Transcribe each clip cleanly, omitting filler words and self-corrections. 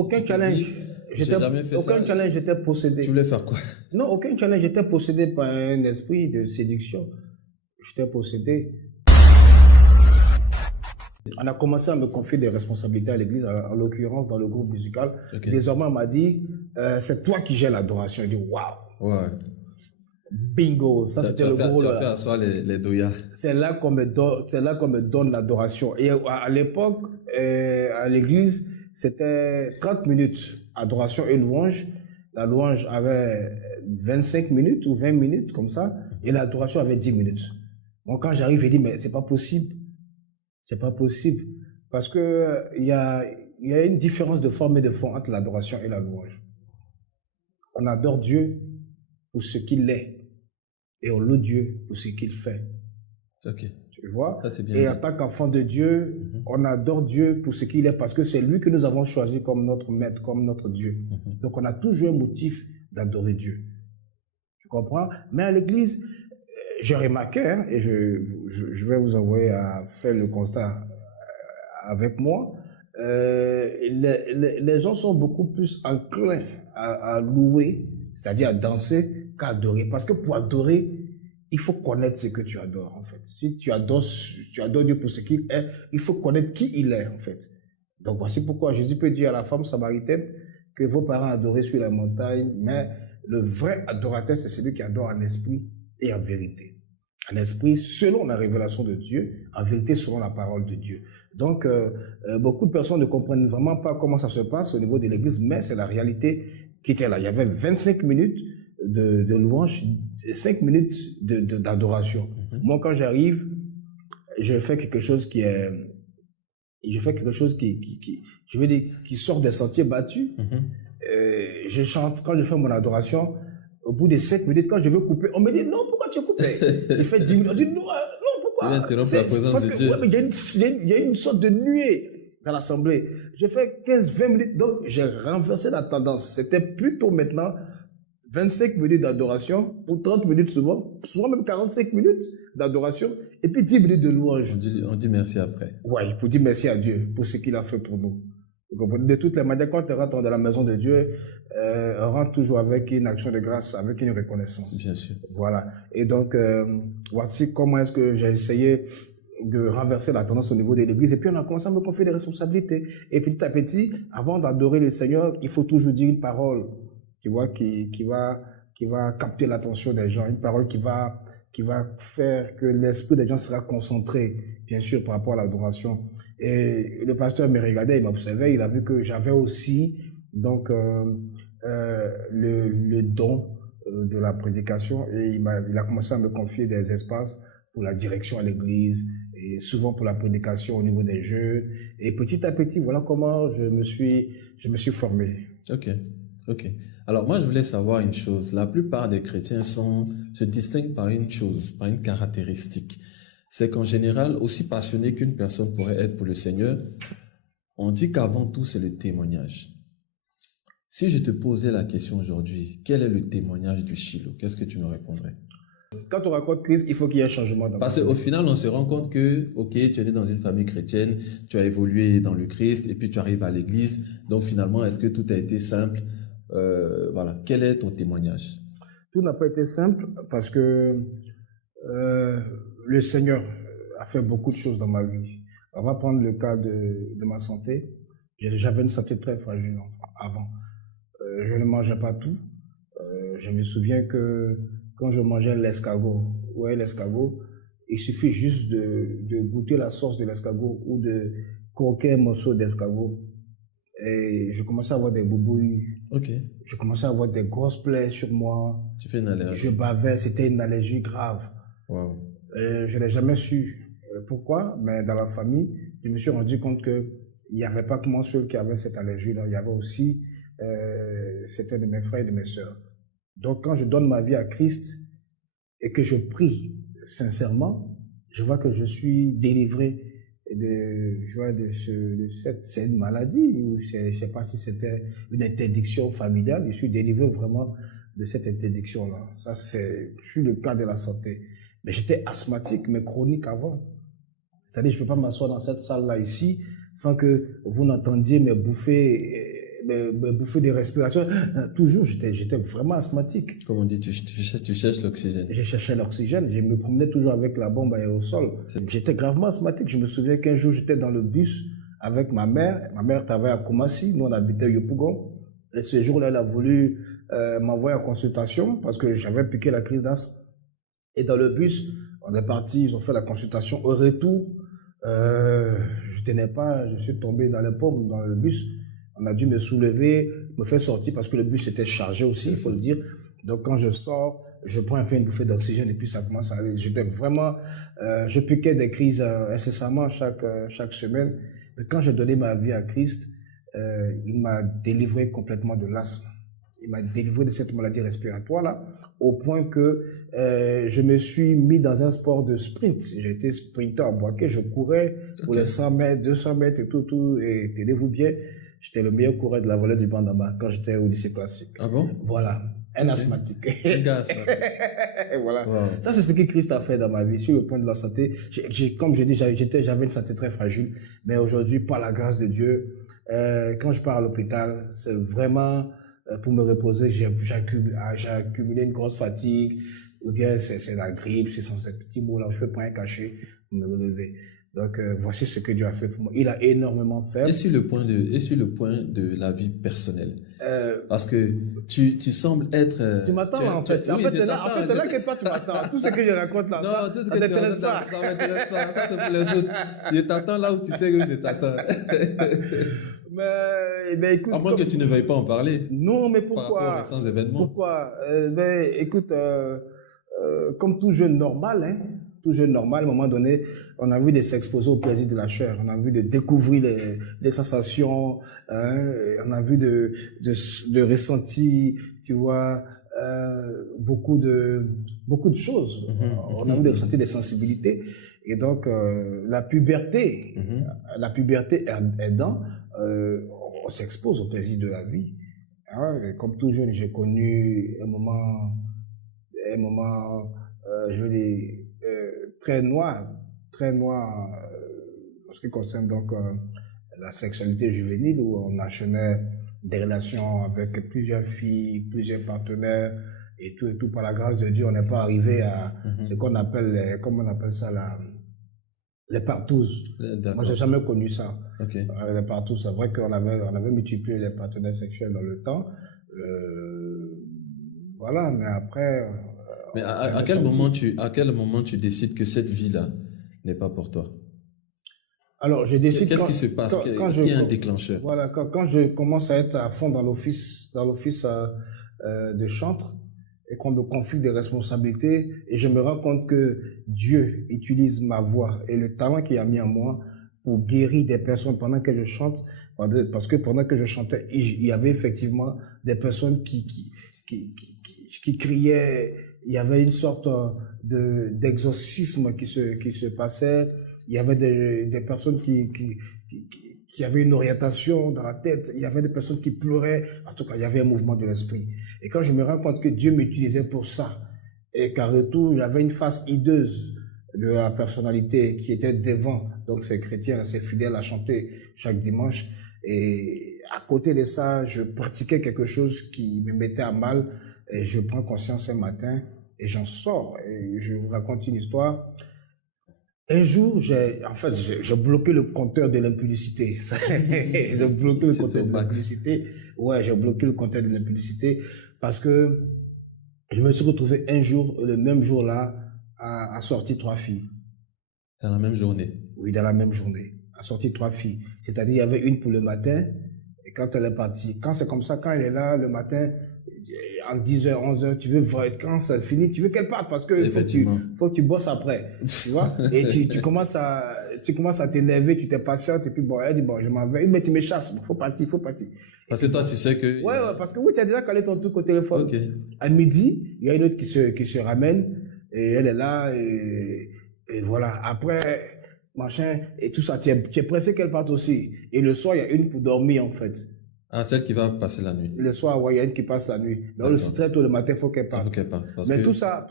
Aucun Tu te challenge. dis, j'ai jamais fait ça. Aucun challenge, j'étais Tu possédé. voulais faire quoi? Non, aucun challenge, j'étais possédé par un esprit de séduction. J'étais possédé. On a commencé à me confier des responsabilités à l'église, en l'occurrence dans le groupe musical. Ok. Désormais, on m'a dit, c'est toi qui gères l'adoration. Je dis, waouh, Ouais. bingo, ça c'était le gros. Tu as fait asseoir les doyas. C'est là qu'on me donne l'adoration. Et à l'époque, à l'église, c'était 30 minutes adoration et louange. La louange avait 25 minutes ou 20 minutes, comme ça, et l'adoration avait 10 minutes. Donc quand j'arrive, je dis, mais c'est pas possible. C'est pas possible. Parce que il y a une différence de forme et de fond entre l'adoration et la louange. On adore Dieu pour ce qu'il est et on loue Dieu pour ce qu'il fait. Ok. Tu vois? Ça, c'est bien Et dit. en tant qu'enfant de Dieu, on adore Dieu pour ce qu'il est parce que c'est lui que nous avons choisi comme notre maître, comme notre Dieu. Donc on a toujours un motif d'adorer Dieu. Tu comprends? Mais à l'église, j'ai remarqué, hein, et je vais vous envoyer à faire le constat avec moi, les gens sont beaucoup plus enclins à louer, c'est-à-dire à danser, qu'à adorer. Parce que pour adorer, il faut connaître ce que tu adores, en fait. Si tu adores Dieu pour ce qu'il est, il faut connaître qui il est, en fait. Donc voici pourquoi Jésus peut dire à la femme samaritaine que vos parents adoraient sur la montagne, mais le vrai adorateur, c'est celui qui adore en esprit et en vérité. En esprit, selon la révélation de Dieu, en vérité, selon la parole de Dieu. Donc, beaucoup de personnes ne comprennent vraiment pas comment ça se passe au niveau de l'église, mais c'est la réalité qui était là. Il y avait 25 minutes de louange, 5 minutes d'adoration. Moi, quand j'arrive, je fais quelque chose qui est... Je fais quelque chose je veux dire, qui sort des sentiers battus. Je chante, quand je fais mon adoration, au bout des 5 minutes, quand je veux couper, on me dit, non, pourquoi tu coupes? Il fait 10 minutes, on dit, non, pourquoi? Tu viens interrompre la présence de Dieu. Ouais, mais il y a une sorte de nuée dans l'assemblée. J'ai fait 15-20 minutes, donc j'ai renversé la tendance. C'était plutôt maintenant 25 minutes d'adoration, ou 30 minutes souvent même 45 minutes d'adoration, et puis 10 minutes de louange. On dit merci après. Oui, pour dire merci à Dieu pour ce qu'il a fait pour nous. De toutes les manières, quand on rentre dans la maison de Dieu, on rentre toujours avec une action de grâce, avec une reconnaissance. Bien sûr. Voilà. Et donc, voici comment est-ce que j'ai essayé de renverser la tendance au niveau de l'église. Et puis, on a commencé à me confier des responsabilités. Et petit à petit, avant d'adorer le Seigneur, il faut toujours dire une parole, tu vois, qui va capter l'attention des gens, une parole qui va faire que l'esprit des gens sera concentré, bien sûr, par rapport à l'adoration. Et le pasteur me regardait, il m'observait, il a vu que j'avais aussi donc le don de la prédication et il a commencé à me confier des espaces pour la direction à l'église et souvent pour la prédication au niveau des jeunes. Et petit à petit, voilà comment je me suis formé. Ok. Alors moi, je voulais savoir une chose. La plupart des chrétiens se distinguent par une chose, par une caractéristique. C'est qu'en général, aussi passionné qu'une personne pourrait être pour le Seigneur, on dit qu'avant tout, c'est le témoignage. Si je te posais la question aujourd'hui, quel est le témoignage du Shiloh? Qu'est-ce que tu me répondrais? Quand on raconte Christ, il faut qu'il y ait un changement. Parce qu'au final, on se rend compte que, ok, tu es né dans une famille chrétienne, tu as évolué dans le Christ, et puis tu arrives à l'église. Donc finalement, est-ce que tout a été simple? Voilà. Quel est ton témoignage? Tout n'a pas été simple parce que le Seigneur a fait beaucoup de choses dans ma vie. On va prendre le cas de ma santé. J'avais une santé très fragile avant. Je ne mangeais pas tout. Je me souviens que quand je mangeais l'escargot, il suffit juste de goûter la sauce de l'escargot ou de croquer un morceau d'escargot. Et je commençais à avoir des boubouilles. Ok. Je commençais à avoir des grosses plaies sur moi. Tu fais une allergie. Je bavais, c'était une allergie grave. Wow. Je n'ai jamais su pourquoi, mais dans la famille, je me suis rendu compte qu'il n'y avait pas que moi seul qui avait cette allergie-là. Il y avait aussi, c'était de mes frères et de mes sœurs. Donc quand je donne ma vie à Christ et que je prie sincèrement, je vois que je suis délivré c'est une maladie ou je ne sais pas si c'était une interdiction familiale. Je suis délivré vraiment de cette interdiction-là. Ça, je suis le cas de la santé. Mais j'étais asthmatique, mais chronique avant. C'est-à-dire, je ne peux pas m'asseoir dans cette salle-là ici sans que vous n'entendiez mes bouffées mes bouffées de respiration. Toujours, j'étais vraiment asthmatique. Comme on dit, tu cherches l'oxygène. Je cherchais l'oxygène, je me promenais toujours avec la bombe aérosol. J'étais gravement asthmatique. Je me souviens qu'un jour, j'étais dans le bus avec ma mère. Ma mère travaillait à Koumassi, nous on habitait à Yopougon. Et ce jour-là, elle a voulu m'envoyer en consultation parce que j'avais piqué la crise d'asthme. Et dans le bus, on est parti, ils ont fait la consultation. Au retour, je tenais pas, je suis tombé dans les pommes dans le bus. On a dû me soulever, me faire sortir parce que le bus était chargé aussi, il faut le dire. Donc quand je sors, je prends un peu une bouffée d'oxygène et puis ça commence à aller. J'étais vraiment, je piquais des crises incessamment chaque semaine. Mais quand j'ai donné ma vie à Christ, il m'a délivré complètement de l'asthme. Il m'a délivré de cette maladie respiratoire-là, au point que je me suis mis dans un sport de sprint. J'étais sprinter à Boaké, je courais pour les 100 mètres, 200 mètres et tout, et tenez-vous bien, j'étais le meilleur coureur de la vallée du Bandama quand j'étais au lycée classique. Ah bon? Voilà, un asthmatique. Un gars asthmatique. Voilà. Wow. Ça, c'est ce que Christ a fait dans ma vie, sur le point de la santé. Comme je dis, j'avais une santé très fragile, mais aujourd'hui, par la grâce de Dieu, quand je pars à l'hôpital, c'est vraiment pour me reposer. J'ai accumulé une grosse fatigue, ou bien c'est la grippe, c'est ces petits mots là où je peux pas un cachet pour me relever. Donc voici ce que Dieu a fait pour moi. Il a énormément fait. Et sur le point de la vie personnelle, parce que tu sembles être. Tu m'attends en fait. Oui, c'est là que toi tu m'attends. Tout ce que je raconte là. Non, tout ce que ça tu t'intéresse pas. Ça m'intéresse pas. Ça c'est pour les autres. Je t'attends là où tu sais que je t'attends. Mais écoute, À moins que tu ne veuilles pas en parler. Non, mais Par pourquoi? rapport aux récents événements. Pourquoi? Écoute, comme tout jeune normal, hein, tout jeune normal, à un moment donné, on a envie de s'exposer au plaisir de la chair, on a envie de découvrir les sensations, hein, on a envie de ressentir, tu vois, beaucoup de choses. On a envie de ressentir des sensibilités. Et donc, la puberté aidant, on s'expose au plaisir de la vie. Hein, et comme tout jeune, j'ai connu un moment, je dis, très noir en ce qui concerne donc la sexualité juvénile, où on enchaînait des relations avec plusieurs filles, plusieurs partenaires, et tout par la grâce de Dieu, on n'est pas arrivé à ce qu'on appelle, comment on appelle ça, les partouzes. Moi, j'ai jamais connu ça. Okay. Les partouzes, c'est vrai qu'on avait multiplié les partenaires sexuels dans le temps. Voilà, mais après. Mais à quel moment tu décides que cette vie-là n'est pas pour toi? Alors, je décide. Qu'est-ce qui se passe? Est-ce qu'il y a un déclencheur? Voilà, quand je commence à être à fond dans l'office de chantre, et qu'on me confie des responsabilités, et je me rends compte que Dieu utilise ma voix et le talent qu'il a mis en moi pour guérir des personnes pendant que je chante, parce que pendant que je chantais, il y avait effectivement des personnes qui criaient, il y avait une sorte d'exorcisme qui se passait, il y avait des personnes qui avaient une orientation dans la tête, il y avait des personnes qui pleuraient, en tout cas, il y avait un mouvement de l'esprit. Et quand je me rends compte que Dieu m'utilisait pour ça, et qu'en retour, j'avais une face hideuse de la personnalité qui était devant, donc ces chrétiens, ces fidèles à chanter chaque dimanche, et à côté de ça, je pratiquais quelque chose qui me mettait à mal, et je prends conscience un matin, et j'en sors, et je vous raconte une histoire. Un jour, j'ai bloqué le compteur de l'impudicité. J'ai bloqué le compteur de l'impudicité. Ouais, j'ai bloqué le compteur de l'impudicité parce que je me suis retrouvé un jour, le même jour-là, à sortir 3 filles. Dans la même journée? Oui, dans la même journée. À sortir 3 filles. C'est-à-dire, il y avait une pour le matin, et quand elle est partie, quand c'est comme ça, quand elle est là le matin, en 10h, 11h, tu veux voir quand ça finit, tu veux qu'elle parte parce que faut que tu bosses après, tu vois. Et tu commences à t'énerver, tu t'impatientes et puis bon, elle dit bon, je m'en vais, mais tu me chasses, faut partir. Parce que toi, tu sais que. Ouais, parce que oui, tu as déjà calé ton truc au téléphone. Okay. À midi, il y a une autre qui se ramène et elle est là et voilà. Après, machin, et tout ça, tu es pressé qu'elle parte aussi. Et le soir, il y a une pour dormir en fait. Ah, celle qui va passer la nuit. Le soir, ouais, il y a une qui passe la nuit. Donc, le très tôt le matin, il faut qu'elle parte. Mais tout ça.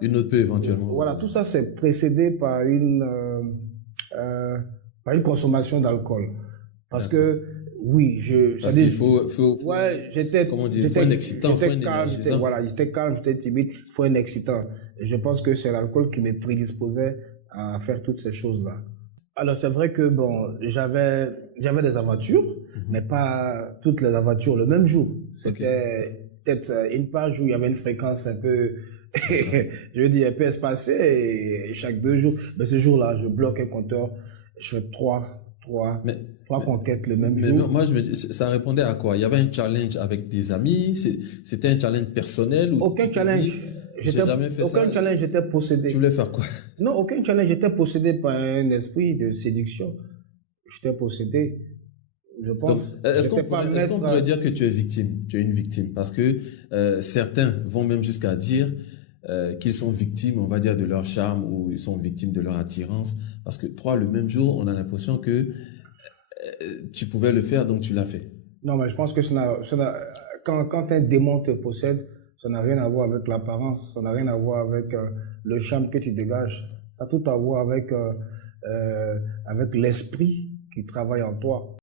Une autre peut éventuellement. Voilà, tout ça, c'est précédé par une consommation d'alcool. Parce que Oui, Parce c'est-à-dire, qu'il faut, ouais, comment dire, il faut un excitant, il faut un calme, énergisant. voilà, j'étais calme, j'étais timide, il faut un excitant. Et je pense que c'est l'alcool qui me prédisposait à faire toutes ces choses-là. Alors, c'est vrai que, bon, j'avais des aventures, mais Mhm. pas toutes les aventures le même jour. Ok, C'était peut-être une page où il y avait une fréquence un peu, d'accord. je veux dire, un peu espacée, et chaque 2 jours. Mais ce jour-là, je bloque un compteur, je fais Mais, trois mais, conquêtes le même mais jour. moi, je me dis, ça répondait à quoi? Il y avait un challenge avec des amis, c'était un challenge personnel où tu Aucun te dis, challenge. j'ai jamais fait ça. Aucun challenge, j'étais Tu possédé. voulais faire quoi? Non, aucun challenge, j'étais possédé par un esprit de séduction. J'étais possédé, je Donc, pense. est-ce J'étais pas est-ce qu'on maître. pourrait dire que tu es victime? Tu es une victime parce que certains vont même jusqu'à dire qu'ils sont victimes, on va dire, de leur charme ou ils sont victimes de leur attirance. Parce que toi, le même jour, on a l'impression que tu pouvais le faire, donc tu l'as fait. Non, mais je pense que quand un démon te possède, ça n'a rien à voir avec l'apparence, ça n'a rien à voir avec le charme que tu dégages. Ça a tout à voir avec l'esprit qui travaille en toi.